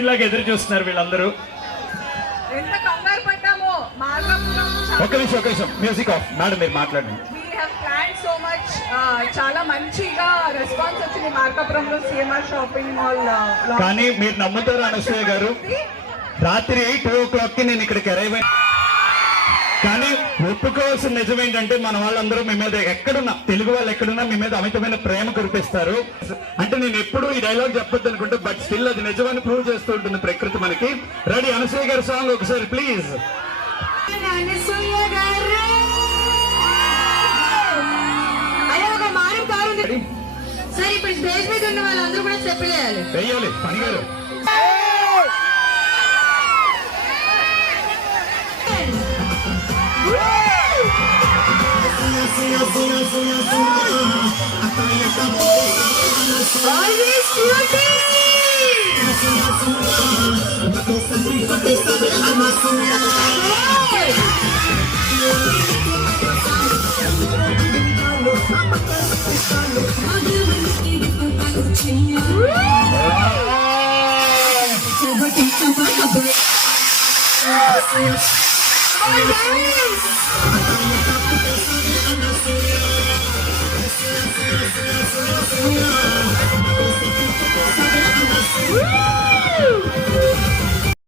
ఇలాగ ఎదురు చూస్తున్నారు వీళ్ళందరూ. ఎంత కంగారు పడ్డామో ఒక నిమిషం మ్యూజిక్ ఆఫ్. మేడం మీరు మాట్లాడండి. So much. చాలా మంచిగా రెస్పాన్స్ వచ్చింది మార్కాపురంలో సిఎంఆర్ షాపింగ్ మాల్. కానీ మీరు నమ్ముతారు అనసూయ గారు, రాత్రి 2 o'clock నేను ఇక్కడికి అరైవ్ అయినా, కానీ ఒప్పుకోవాల్సిన నిజం ఏంటంటే మన వాళ్ళందరూ మీ మీద ఎక్కడున్నా, తెలుగు వాళ్ళు ఎక్కడున్నా మీ మీద అమితమైన ప్రేమ కురిపిస్తారు. అంటే నేను ఎప్పుడు ఈ డైలాగ్ చెప్పొద్దు అనుకుంటే, బట్ స్టిల్ అది నిజమని ప్రూవ్ చేస్తూ ఉంటుంది ప్రకృతి మనకి. రెడీ అనసూయ గారి సాంగ్ ఒకసారి ప్లీజ్. సరే ఇప్పుడు స్టేజ్ మీద ఉన్న వాళ్ళందరూ కూడా చెప్పలేయాలి. వెయ్యాలి పని గారు. Woo!